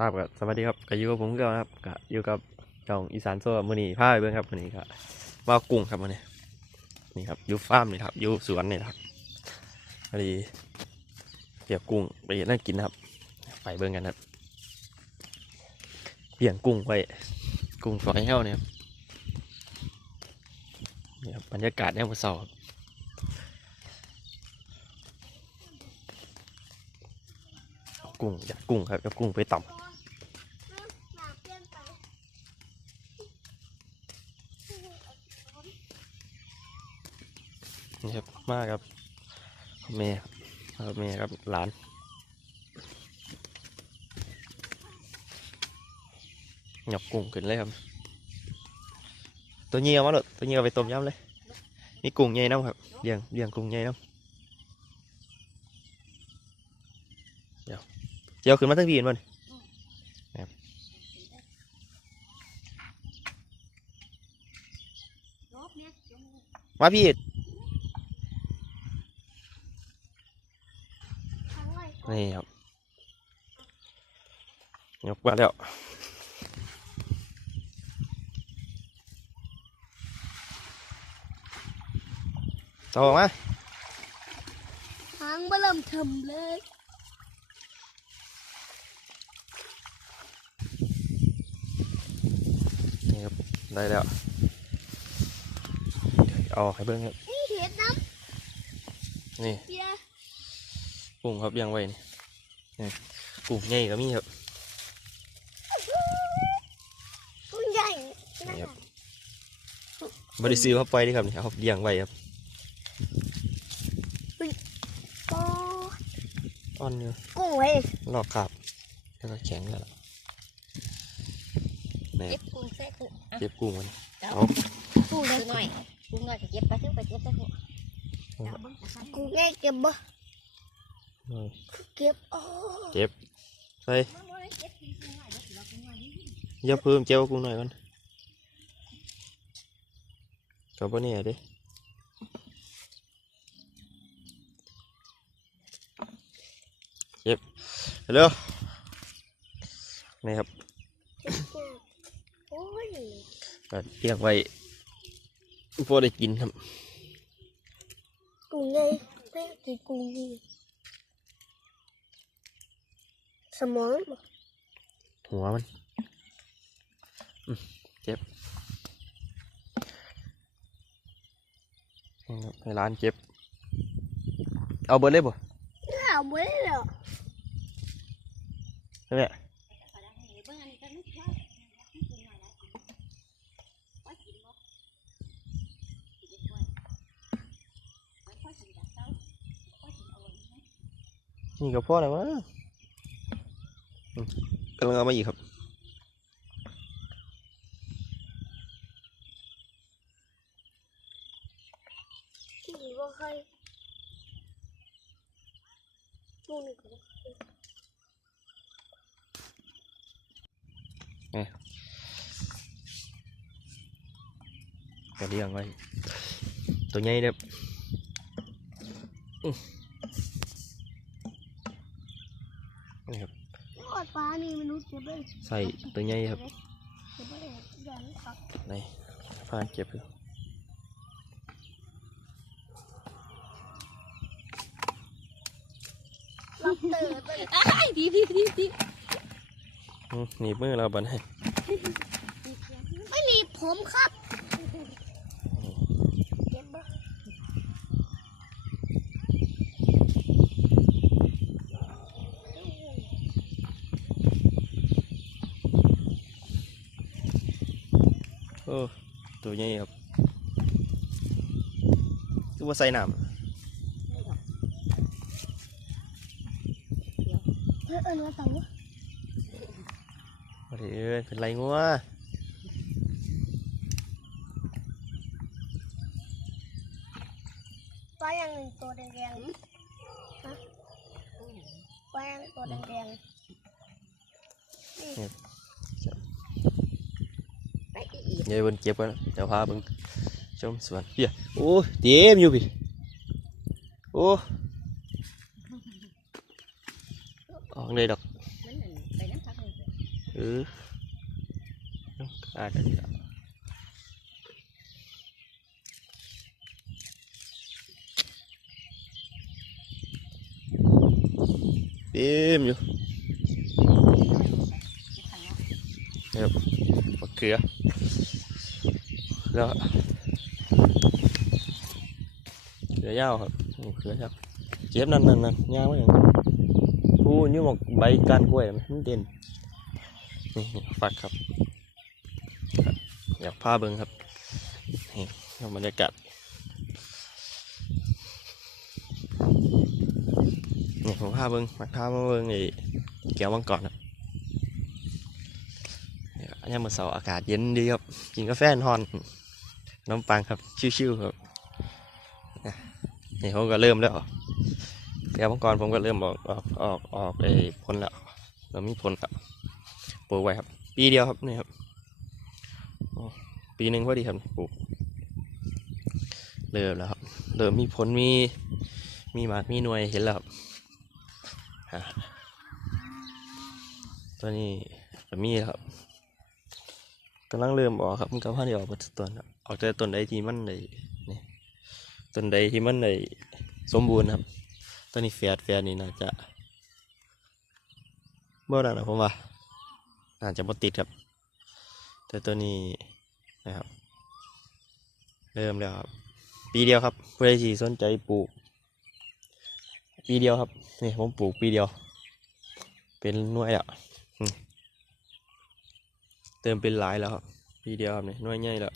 ครับก็สวัสดีครับก็อยู่กับผมก็ครับก็อยู่กับช่องอีสานโซ่มือนี้าไปเบิ่งครับมือนี้ก็ว่ากุ้งครับมือนี้นี่ครับอยู่ฟาร์มนี่ครับอยู่สวนนี่ครับพอดีเก็บกุ้งไปนั่งกินครับ ไปเบิ่งกันครับเลี้ยงกุ้งไว้กุ้งฝอยแห้วเนี่ยครับนี่ครับบรรยากาศเนี่ยมมื้อเช้าครับกุ้งอยากกุ้งครับเอากุ้งไปต่ำ นี่ครับ มากครับแม่ครับแม่ครับหลานหยอกกุ้งขึ้นเลยครับ ตัวเงี้ยวมาเลยตัวเงี้ยวไปต้มยำเลย มีกุ้งใหญ่น้ำครับเลี้ยงเลี้ยงกุ้งใหญ่น้ำเดี๋ยวเจียวขึ้นมาทั้งพีนมันมาพี่ นี่ครับ ยกมาแล้วต่อมาหางเริ่มเทิมเลยนี่ครับ ได้แล้วเดี๋ยวเอาให้เบิ้งครับ นี่เห็ดน้นี่ำเบียร์ กุ้งครับเลี้ยังไว้นี่นี่กุ้งใหญ่ก็มีครับคุณใหญ่นี่ครับบริซื้อเขาไปล่อยเดีครับนี่เขาเลี้ยงไว้ครับโอ้อ่อนอยู่กุ้งเว้ยลอกขาบแล้วก็แข็งแล้วล่ะนี่เก็บกุ้งแท้กุ้งอะเก็บกุ้งมันเจ้าเอากุ้งกุ้เล็งกหน่อยกุ้งหน่อยก็เก็บไปซื้อไปเก็บไปเถอะเจ้าเบิ่งตะไคร้กุ้งใหญ่เก็บบ่ เอาเก็บโอ้เก็บใส่เบิ่งเบิ่งเก็บกุ้งหน่อยเดี๋ยวสิเรากุ้งหน่อยนี่อย่าเพิ่มเจียวกุ้งหน่อยก่อนกับว่านี่ยเดิเก็บเร็วนี่ครับโอ้ยก็เลี้ยงไว้พอได้กินครับกุ้งใหญ่แม่กินกุ้งดี สมองบ่หัวมันอืมเจ็บนี่ครับให้ร้านเจ็บ เอาเบิร์ดเลยบ่ข้าวไม่ได้หรอใช่ไหมเอาได้ให้เบิ่งอันนี้ก็นึกว่ากุ้งหน่อยนะไว้กินบ่กินด้วยไว้ค่อยกินจากเจ้าค่อยกินเอาไว้นะนี่ก็พ่ออะไรวะอืม กำลังเอามาอีกครับที่ว่าใครกุ้งนี่ก็บ่ก็เลี้ยงไว้ตัวใหญ่เด้ออื้อนี่ครับ ทอดปลานี่มนุษย์เก็บเลย ใส่ตัวใหญ่ครับเก็บเลยยันครับในพานเก็บอยู่ลับเตอร์ไปอ้ายดีดีดีดีอื้อหนีบมือเราบันให้ไม่หนีบผมครับเก็บบ่ โอ้ ตัวใหญ่ครับตัวใส่น้เฮ้ยเออเนื้อต่าำมาดิเอ้ยเป็นไรงัวปลาอย่างหนึ่งตัวแดงๆฮะปลาอย่างตัวแดงๆนี่ไปอีก เดี๋ยวเบิ่งเก็บกันเดี๋ยวพาเบิ่งชมสวนเฮียโอ้ยเต็มอยู่พี่โอ้ออกเลยดอกมันนั่นไปน้ำพักเลยเอออาจจะเยอะเต็มอยู่มะ เขือเขือยาวครับมะเขือยาวเจ็บนั่นนั่นนั่นยาวไว้อย่างพูนอยู่หมกใบก้านกล้วยมันเด่นนี่ฟักครับ อยากพาเบิ้งครับนี่บรรยากาศนี่ผมพาเบิ้งมาพามาเบิ้งไอ้แก้วมังกรครับเนี่อันนี้มื่อเสาร์อากาศเย็นดีครับ กินกาแฟนอน น้ำปังครับชิวๆครับนี่ผมก็เริ่มแล้วแก้วมังกรผมก็เริ่มออกออกออกออกไอ้ผลแล้วเรามีผลครับปลูกไว้ครับ ปีเดียวครับนี่ครับปีหนึ่งพอดีครับปลูกเริ่มแล้วครับเริ่มมีผลมีมีหมากมีหน่วยเห็นแล้วครับอะตัวนี้ก็มีครับกำลังเริ่มออกครับมันก็พอดีออกเป็นต้นครับ ออกจากต้นใดที่มันใดนี่ต้นใดที่มันใดสมบูรณ์ครับตัวนี้แฝดแฝดนี่น่าจะบ่ได้นะผมว่าน่าจะบ่ติดครับ แต่ตัวนี้นะครับ เริ่มแล้วครับ ปีเดียวครับผู้ใดที่สนใจปลูก ปีเดียวครับนี่ผมปลูกปีเดียว เป็นหน่วยอะเติมเป็นหลายแล้วครับ ปีเดียวครับนี่หน่วยใหญ่แล้ว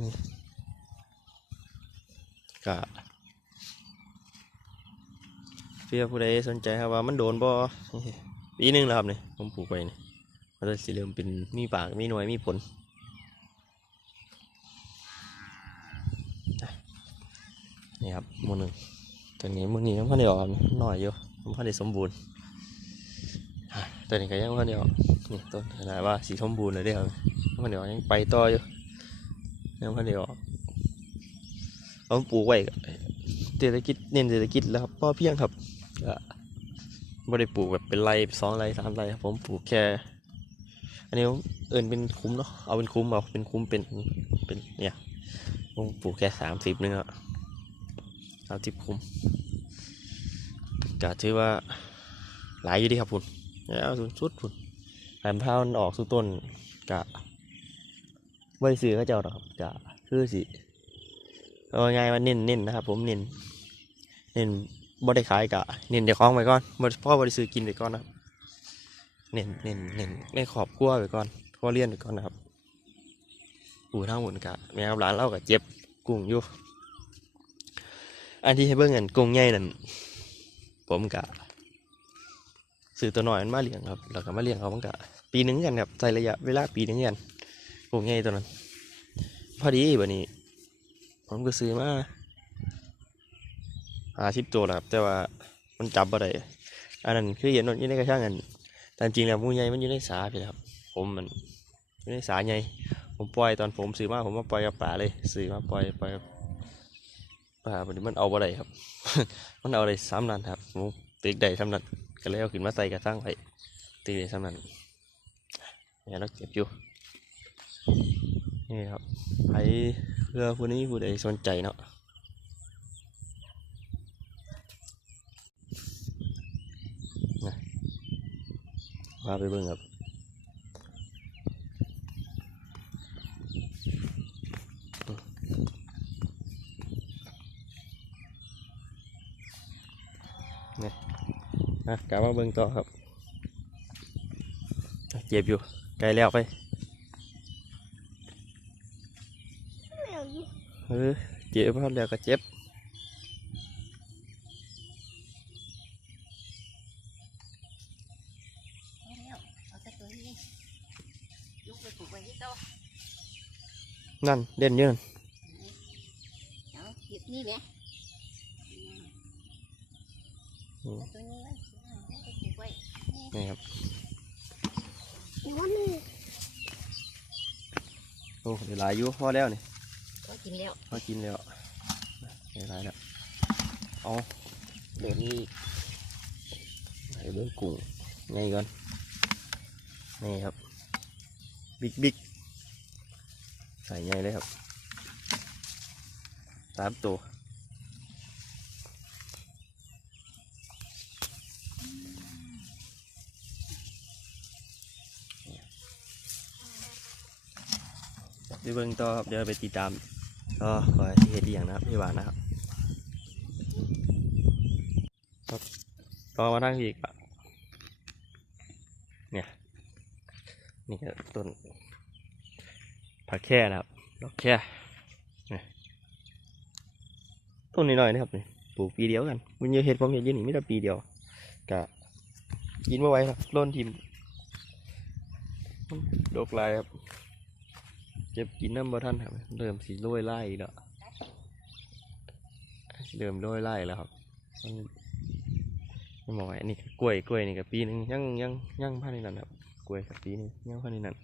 นี่กะเพื่อผู้ใดสนใจครับว่ามันโดนบ่ปีหนึ่งแล้วครับนี่ผมปลูกไปนี่มันจะสิเริ่มเป็นมีปากมีหน่วยมีผลนี่ครับหมูหนึ่งตัวนี้หมูนี้น้ำพันเดียวครับหน่อยอยู่น้ำพันเดียวสมบูรณ์อะตัวนี้ก็ยังพันเดียวนี่ต้นขนาดว่าสีสมบูรณ์เลยเดียวน้ำพันเดียวยังไปต่ออยู่ ยังพันเดียวเราปลูกไว้เศรษฐกิจเน้นเศรษฐกิจแล้วครับพ่อเพียงครับก็ไม่ได้ปลูกแบบเป็นไรสองไรสามไรครับผมปลูกแค่อันนี้ผมเอินเป็นคุ้มเนาะเอาเป็นคุ้มเอาเป็นคุ้มเป็นเป็นเนี่ยผมปลูกแค่สามสิบนึงอะสามสิบคุ้มก็ถือว่าหลายอยู่ดีครับคุณแล้วสุดสุดคุณแผ่นพ้ามันออกสู่ต้นกะ บริสือเขาเจ้าหรอกครับกะคือสิเอาไงายๆว่าเน้นเน้นนะครับ ผมเน้นเน้นบ่ได้ขายกะเน้นเดี๋ยวคล้องไปก่อนบพ่อบริสือกินไปก่อนนะครับเน้นเน้นเน้นในขอบครัวไปก่อนครัวเรียนไปก่อนนะครับปู่ทั้งหมดกะแม่กับหลานเราก็เจ็บกุ้งอยู่อันที่ให้เบิ่งเงินกุ้งใหญ่นั่นผมกะซื้อตัวหน้อยมันมาเลี้ยงครับแล้วก็มาเลี้ยงเขามันกะปีหนึงกันครับใส่ระยะเวลาปีหนึงกัน กุ้งใหญ่ตัวนั้น พอดีแบัดนี้ ผมก็ซื้อมาหาชิปตัวแหละครับ แต่ว่ามันจับบ่ได้อันนั้นคือเห็นนนอยู่ในกระช่างกันแต่จริงแล้วมูใหญ่มันอยู่ในสาไปครับ ผมมันอยู่ในสาใหญ่ผมปล่อยตอนผมซื้อมาผมมาปล่อยกับป่าเลยซื้อมาปล่อยปล่อยป่าบัดนี้มันเอาอะไรครับ มันเอาอะไรซ้ำนั่นครับผมตึกได้ซ้ำนั่นก็เลยเอาขึ้นมาใส่กระทั่งไว้ตึกได้ซ้ำนั่นเนี่ยเราเก็บอยู่ นี่ครับใครเพื่อผู้นี้ผู้ใดสนใจเนาะพาไปเบิ่งครับนะกลับมาเบิ่งต่อครับ เจ็บอยู่ใกลแล้วไป เออเจ็บพอแล้วก็เจ็บ เอาแล้วเอาแต่ตัวนี้ลูกไปปลูกไว้ที่โต๊ะ นั่นเด่นอยืน เอาหยิบนี่ไงอืมเอาตัวนี้ไว้เอาไปปลูกไว้ นี่ครับ นอนนี่ โอ้เดี๋ยวหลายอยู่พอแล้วนี่ ก็กินแล้วพอกินแล้วเดี๋ยวหลายแล้วเอาเดี๋ยวนี้ไหนเบิ่งกุ้งไงก่อนนี่ครับ บิ๊กบิ๊กใส่ไงเลยครับสามตัวเดี๋ยวเบิ่งต่อครับเดี๋ยวไปติดตาม ก็ขอที่เห็ดอหย่างนะครับพี่หวานนะครับครับต่อมาทั้งอีกอะเนี่ยนี่ก็ต้นผักแค่นะครับดอกแค่ต้นนิดหน่อยๆนะครับนี่ปลูกปีเดียวกันมันเยอะเห็ดผมเห็นยืนนี่ไม่ได้ปีเดียวกะกินไม่ไหวครับร่นทิมดอกลายครับ ก็บกินน้ำบ่ท่านครับ เริ่มสีโรยไล่แล้วเริ่มโรยไล่แล้วครับมันไม่บอกว่าอันนี้คือกล้วยกล้วยนี่กับปีนึงยังยังยังพันในนั้นครับกล้วยกับปีนึงยังพันในนั้น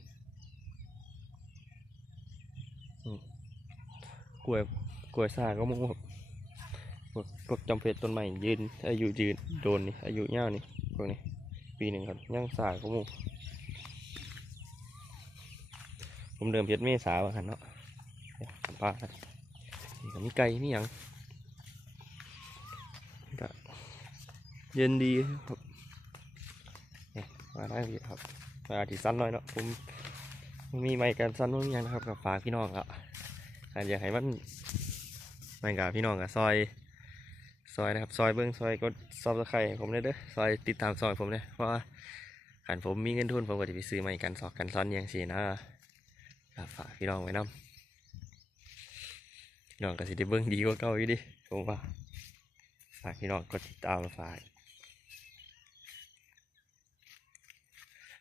กล้วยกล้วยซาก็มุ่งครับพวกพวกจำเพชรต้นใหม่ยืนอายุยืนโดนนี่อายุยาวนี่พวกนี้ปีหนึ่งครับยังซาก็มุ่ง ผมเดิมเพชรเมษาว่าหันเนาะเดี๋ยวสัมภาษณ์กันนี่ก็มีไก่มีหยังเย็นดีครับนี่มาได้พี่ครับมาที่สั้นหน่อยเนาะผมมีไม้กันสั้นนู่นยังนะครับกับฝากพี่น้องอะอันอยากให้มันมันกับพี่น้องกับซอยซอยนะครับซอยเบิ้องซอยกดซับสไครต์ให้ผมเลยเด้อซอยติดตามซอยผมเลยเพราะว่าขันผมมีเงินทุนผมก็จะไปซื้อไม้กันสอกกันซ้อนอยังสีนะ ครับฝากพี่น้องไว้นำพี่น้องก็สิได้เบิ่งดีกว่าเก่าอยู่ดิผมว่าฝากพี่น้องกดติดตามฝาก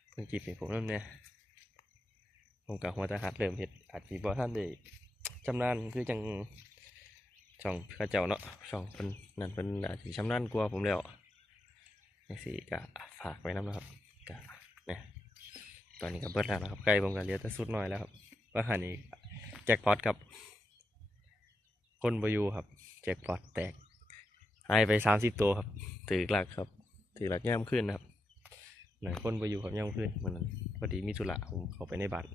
เพิ่งจีบให้ผมนั่นเนี่ยผมกับหัวตะหัดเริ่มเห็ดอาจจีบ่ท่านได้จำนานคือจังช่องข้าเจ้าเนาะช่องเพิ่นนั่นเพิ่นอาจจะชำนาญกว่าผมแล้วนี่สิก็ฝากไว้นำนะครับก็เนี่ย ตอนนี้ก็เบิดแล้วนะครับไก่ผมก็เหลือแต่สุดหน่อยแล้วครับว่าหันนี้แจ็คพอตครับ คนบอยูครับ แจ็คพอตแตกหายไปสามสิบตัวครับ ถือหลักครับ ถือหลักย่ำขึ้นนะครับหนึ่งคนบอยูครับย่ำขึ้นเหมือนนั้นพอดีมีธุระผมเข้าไปในบ้าน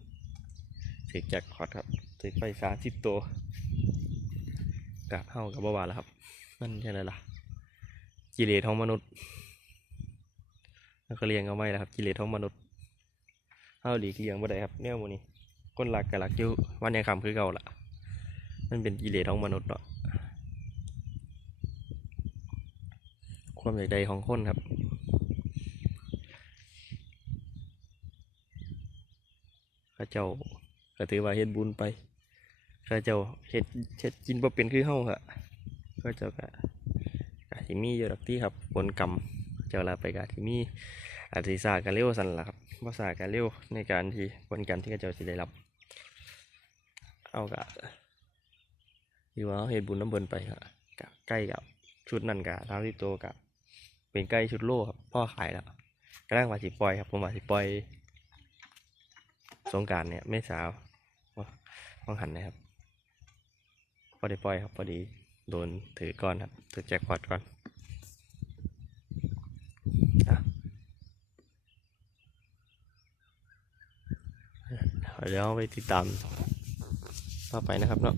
ถือแจ็คพอตครับถือไปสามสิบตัวกะเท่ากับเมื่อวาแล้วครับ นั่นใช่ไรล่ะกิเลสของมนุษย์แล้วก็เรียงเอาไม่แล้วครับ กิเลสของมนุษย์ เฮาหลีกเลี่ยงบ่ได้ครับแนวหมื้นี้คนรักก็รักอยู่วันยังคำคือเก่าล่ะมันเป็นกิเลสของมนุษย์เนาะความอยากใดของคนครับข้าเจ้าก็ถือว่าเฮ็ดบุญไปข้าเจ้าเฮ็ดเฮ็ดกินบ่เป็นคือเฮาค่ะข้าเจ้าก็ก็สิมีอยู่ดอกที่ครับผลกรรมเจ้าลาไปก็สิมีอาจสิสากันเร็วสั่นล่ะครับ ภาษาการเร็วในการที่ผลกรรมที่เขาเจ้าจะได้รับ เอากะที่ว่าเขาเห็นบุญน้ำเบินไปครับกะใกล้กับชุดนั่นกะทางที่โตกะเป็นใกล้ชุดโล่ครับพ่อขายแล้วกำลังว่าสิปล่อยครับผมว่าสิปล่อยสงการเนี่ยไม่สาวต้องหันนะครับพอได้ปล่อยครับพอดีโดนถือก่อนครับถือแจ็คพอตก่อนอะ เดี๋ยวไปติดตามต่อไปนะครับเนาะ